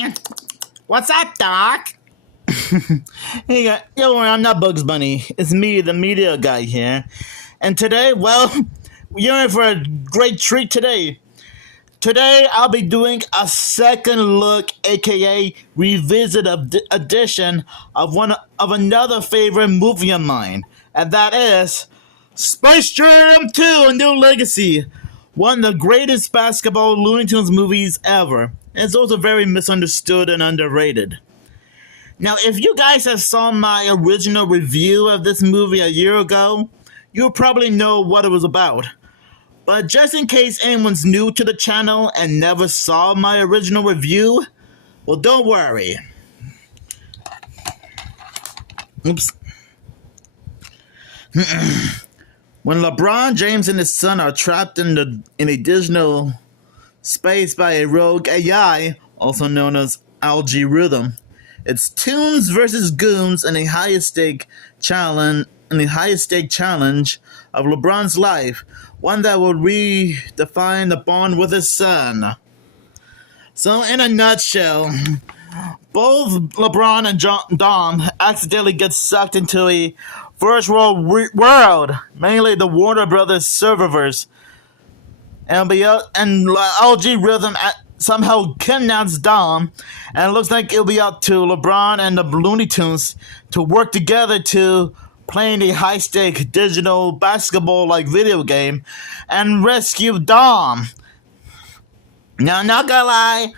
Bunny. What's up, Doc? Hey, don't worry, I'm not Bugs Bunny. It's me, the media guy here. And today, well, you're in for a great treat today. Today, I'll be doing a second look, aka revisit edition of another favorite movie of mine, and that is Space Jam 2: A New Legacy, one of the greatest basketball Looney Tunes movies ever. It's also very misunderstood and underrated. Now, if you guys have saw my original review of this movie a year ago, you'll probably know what it was about. But just in case anyone's new to the channel and never saw my original review, well, don't worry. Oops. When LeBron James and his son are trapped in a digital space by a rogue AI, also known as algorithm, it's Tunes versus Goons in a highest stake challenge of LeBron's life, one that will redefine the bond with his son. So, in a nutshell, both LeBron and Dom accidentally get sucked into a virtual world, mainly the Warner Brothers serververse, and LG Rhythm somehow kidnaps Dom, and it looks like it'll be up to LeBron and the Looney Tunes to work together to playing a high-stake digital basketball-like video game and rescue Dom. Now, not gonna lie,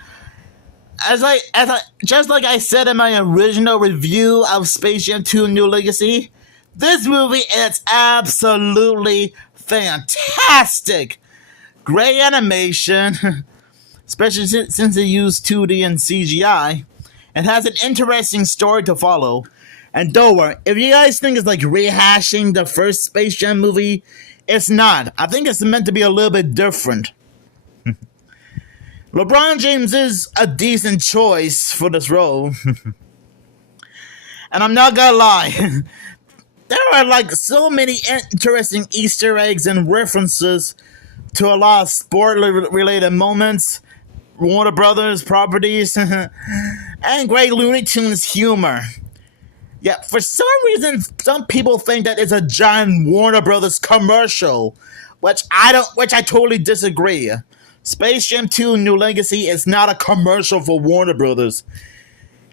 just like I said in my original review of Space Jam 2: New Legacy, this movie is absolutely fantastic. Great animation, especially since it used 2D and CGI. It has an interesting story to follow. And don't worry, if you guys think it's like rehashing the first Space Jam movie, it's not. I think it's meant to be a little bit different. LeBron James is a decent choice for this role. And I'm not gonna lie, there are like so many interesting Easter eggs and references to a lot of sport-related moments, Warner Brothers properties, and great Looney Tunes humor. Yeah, for some reason, some people think that it's a giant Warner Brothers commercial, which I totally disagree. Space Jam 2: New Legacy is not a commercial for Warner Brothers.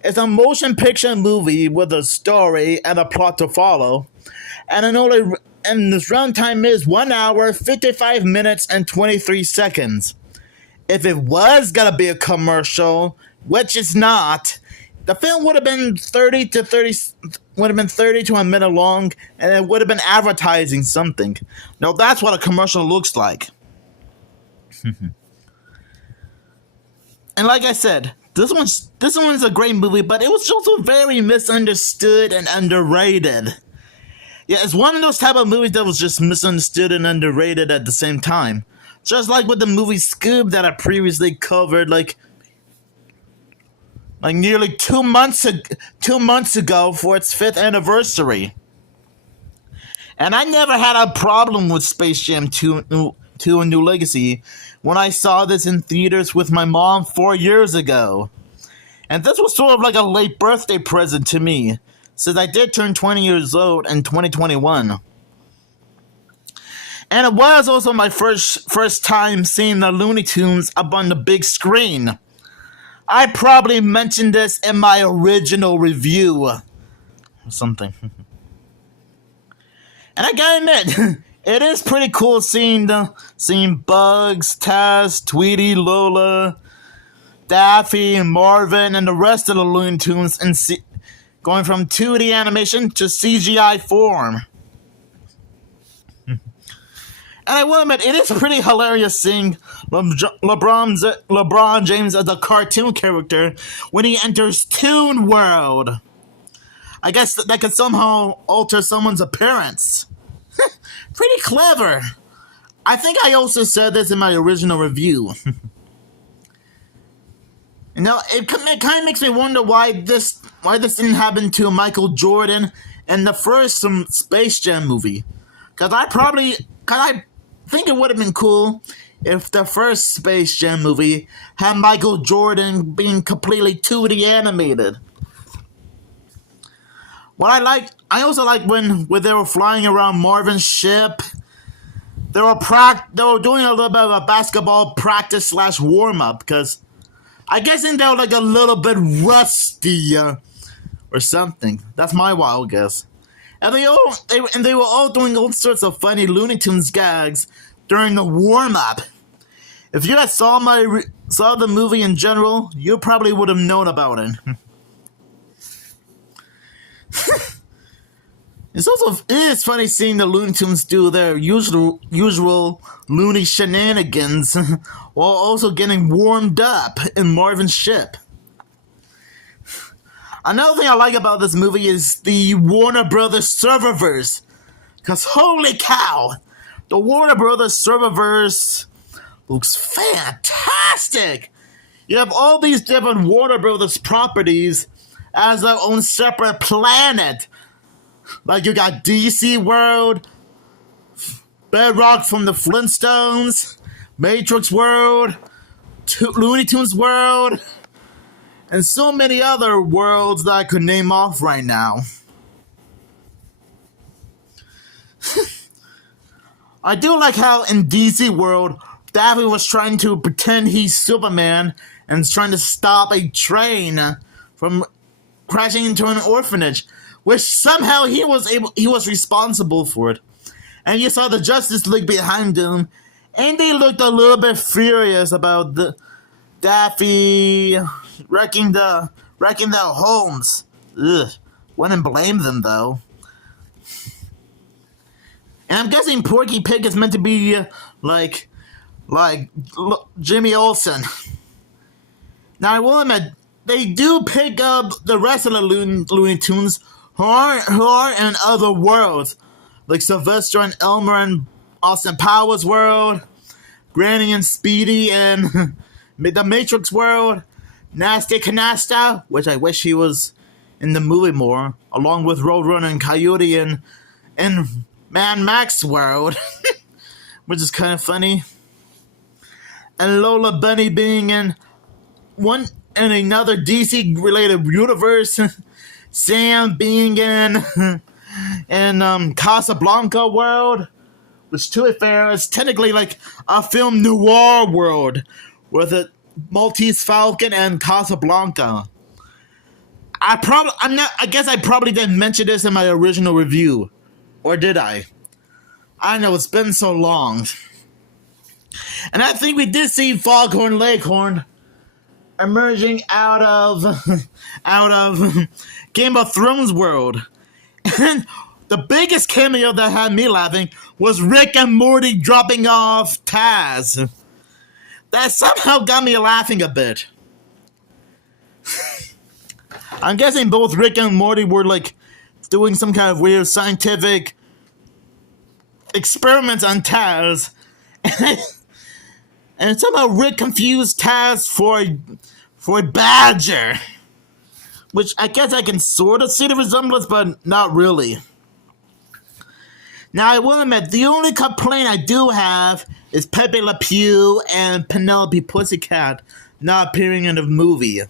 It's a motion picture movie with a story and a plot to follow, and this runtime is 1 hour, 55 minutes, and 23 seconds. If it was gonna be a commercial, which it's not, the film would have been 30 to a minute long, and it would have been advertising something. Now that's what a commercial looks like. And like I said, this one's a great movie, but it was also very misunderstood and underrated. Yeah, it's one of those type of movies that was just misunderstood and underrated at the same time. Just like with the movie Scoob that I previously covered, like nearly 2 months ago for its 5th anniversary. And I never had a problem with Space Jam 2: A New Legacy when I saw this in theaters with my mom 4 years ago. And this was sort of like a late birthday present to me, since I did turn 20 years old in 2021. And it was also my first time seeing the Looney Tunes up on the big screen. I probably mentioned this in my original review or something. And I gotta admit, it is pretty cool seeing Bugs, Taz, Tweety, Lola, Daffy, and Marvin, and the rest of the Looney Tunes going from 2D animation to CGI form. And I will admit, it is pretty hilarious seeing LeBron James as a cartoon character when he enters Toon World. I guess that could somehow alter someone's appearance. Pretty clever. I think I also said this in my original review. You know, it kind of makes me wonder why this didn't happen to Michael Jordan in the first Space Jam movie. Because I think it would have been cool if the first Space Jam movie had Michael Jordan being completely 2D animated. I also like when they were flying around Marvin's ship. They were doing a little bit of a basketball practice slash warm up because I guess they were like a little bit rusty or something. That's my wild guess. And they were all doing all sorts of funny Looney Tunes gags during the warm up. If you had saw the movie in general, you probably would have known about it. It is funny seeing the Looney Tunes do their usual loony shenanigans while also getting warmed up in Marvin's ship. Another thing I like about this movie is the Warner Brothers serververse. Because holy cow, the Warner Brothers serververse looks fantastic. You have all these different Warner Brothers properties as their own separate planet. Like you got DC World, Bedrock from the Flintstones, Matrix World, Looney Tunes World, and so many other worlds that I could name off right now. I do like how in DC World, Daffy was trying to pretend he's Superman and is trying to stop a train from crashing into an orphanage, which somehow he was responsible for it. And you saw the Justice League behind him, and they looked a little bit furious about the Daffy wrecking their homes. Ugh, wouldn't blame them though. And I'm guessing Porky Pig is meant to be like Jimmy Olsen. Now I will admit, they do pick up the rest of the Looney Tunes who are in other worlds, like Sylvester and Elmer in Austin Powers world, Granny and Speedy in the Matrix world, Nasty Canasta, which I wish he was in the movie more, along with Roadrunner and Coyote in Man Max world, which is kind of funny, and Lola Bunny being in another DC related universe. Sam being in Casablanca world, which to be fair is technically like a film noir world with a Maltese Falcon and Casablanca. I guess I probably didn't mention this in my original review, or did I? I know it's been so long, and I think we did see Foghorn Leghorn emerging out of Game of Thrones world. And the biggest cameo that had me laughing was Rick and Morty dropping off Taz. That somehow got me laughing a bit. I'm guessing both Rick and Morty were like doing some kind of weird scientific experiments on Taz. And somehow Rick confused Taz for a badger. Which I guess I can sort of see the resemblance, but not really. Now I will admit, the only complaint I do have is Pepe Le Pew and Penelope Pussycat not appearing in the movie. I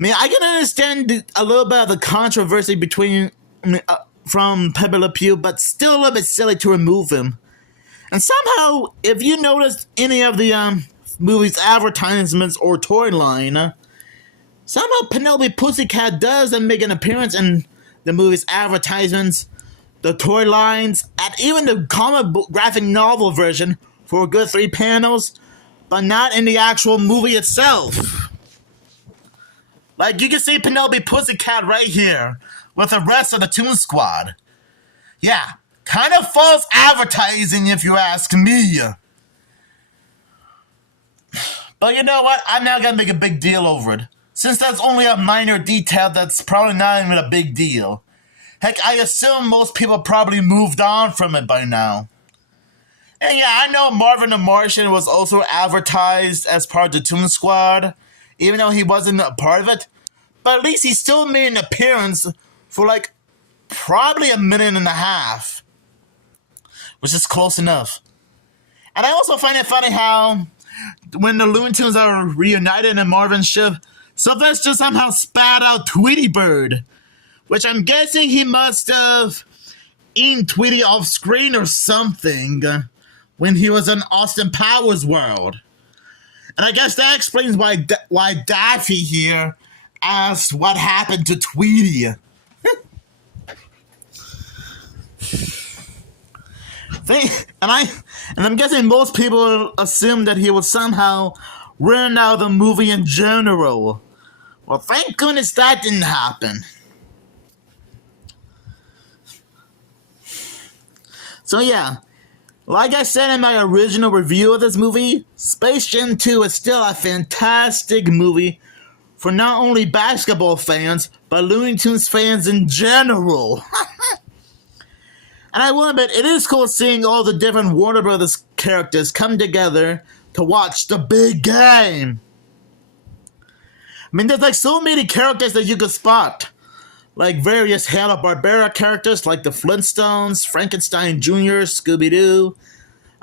mean, I can understand a little bit of the controversy from Pepe Le Pew, but still a little bit silly to remove him. And somehow, if you noticed any of the movie's advertisements or toy line, somehow Penelope Pussycat does make an appearance in the movie's advertisements, the toy lines, and even the comic book graphic novel version for a good 3 panels, but not in the actual movie itself. Like, you can see Penelope Pussycat right here with the rest of the Toon Squad. Yeah, kind of false advertising if you ask me. But you know what? I'm not gonna make a big deal over it, since that's only a minor detail that's probably not even a big deal. Heck, I assume most people probably moved on from it by now. And yeah, I know Marvin the Martian was also advertised as part of the Toon Squad, even though he wasn't a part of it. But at least he still made an appearance for like probably a minute and a half, which is close enough. And I also find it funny how when the Looney Tunes are reunited in Marvin's ship, Sylvester somehow spat out Tweety Bird, which I'm guessing he must have eaten Tweety off screen or something when he was in Austin Powers World. And I guess that explains why Daffy here asked what happened to Tweety. And I'm guessing most people assume that he would somehow ruin out the movie in general. Well, thank goodness that didn't happen. So yeah, like I said in my original review of this movie, Space Jam 2 is still a fantastic movie for not only basketball fans, but Looney Tunes fans in general. And I will admit, it is cool seeing all the different Warner Brothers characters come together to watch the big game. I mean, there's like so many characters that you could spot. Like various Hanna-Barbera characters like the Flintstones, Frankenstein Jr., Scooby-Doo,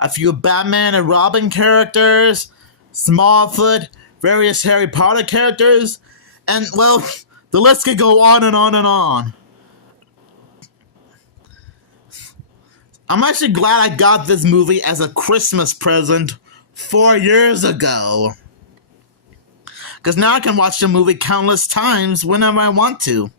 a few Batman and Robin characters, Smallfoot, various Harry Potter characters, and, well, the list could go on and on and on. I'm actually glad I got this movie as a Christmas present 4 years ago. Because now I can watch the movie countless times whenever I want to.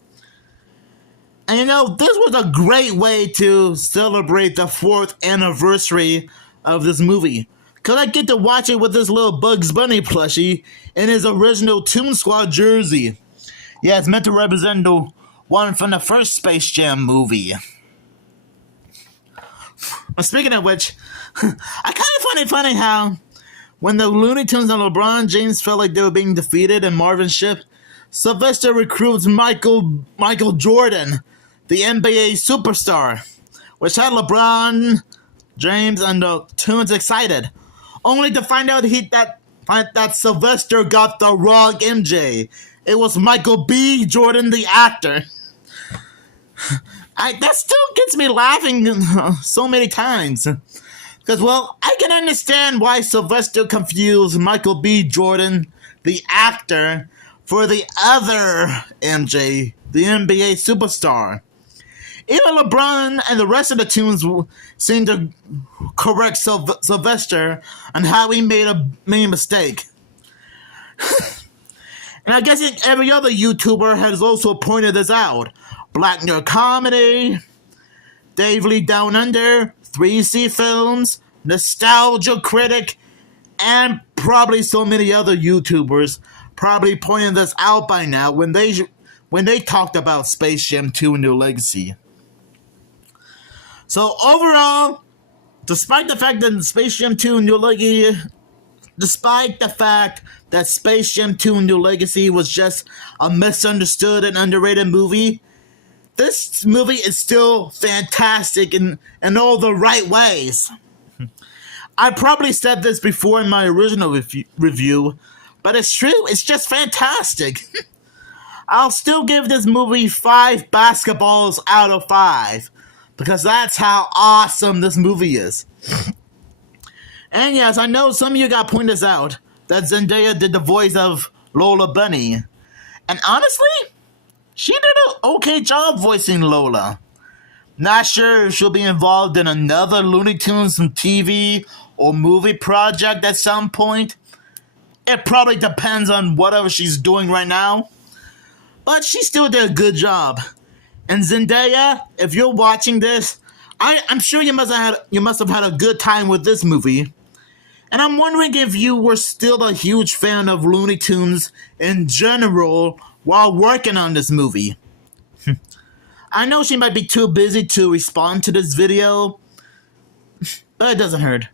And you know, this was a great way to celebrate the 4th anniversary of this movie. Because I get to watch it with this little Bugs Bunny plushie in his original Toon Squad jersey. Yeah, it's meant to represent the one from the first Space Jam movie. Well, speaking of which, I kind of find it funny how when the Looney Tunes and LeBron James felt like they were being defeated in Marvin's ship, Sylvester recruits Michael Jordan, the NBA superstar, which had LeBron James and the Tunes excited, only to find out that Sylvester got the wrong MJ. It was Michael B. Jordan, the actor. That still gets me laughing so many times. Because, well, I can understand why Sylvester confused Michael B. Jordan, the actor, for the other MJ, the NBA superstar. Even LeBron and the rest of the Tunes seem to correct Sylvester on how he made a mistake. And I guess every other YouTuber has also pointed this out. Black Nerd Comedy, Dave Lee Down Under, 3C Films, Nostalgia Critic, and probably so many other YouTubers probably pointed this out by now when they talked about Space Jam 2 New Legacy. So overall, despite the fact that Space Jam 2 New Legacy was just a misunderstood and underrated movie, this movie is still fantastic in all the right ways. I probably said this before in my original review, but it's true, it's just fantastic. I'll still give this movie 5 basketballs out of 5, because that's how awesome this movie is. And yes, I know some of you got pointed out that Zendaya did the voice of Lola Bunny. And honestly, she did an okay job voicing Lola. Not sure if she'll be involved in another Looney Tunes TV or movie project at some point. It probably depends on whatever she's doing right now. But she still did a good job. And Zendaya, if you're watching this, I'm sure you must have had a good time with this movie. And I'm wondering if you were still a huge fan of Looney Tunes in general while working on this movie. I know she might be too busy to respond to this video, but it doesn't hurt.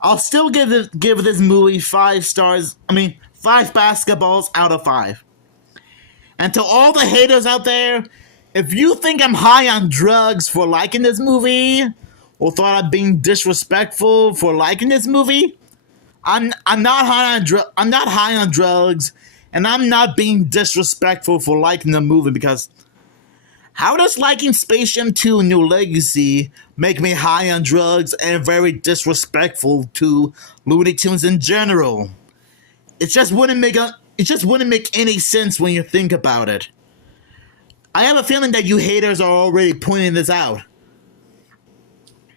I'll still give this movie 5 basketballs out of 5. And to all the haters out there, if you think I'm high on drugs for liking this movie, or thought I'm being disrespectful for liking this movie, I'm not high on drugs, and I'm not being disrespectful for liking the movie, because How does liking Space Jam 2 New Legacy make me high on drugs and very disrespectful to Looney Tunes in general? It just wouldn't make any sense when you think about it. I have a feeling that you haters are already pointing this out.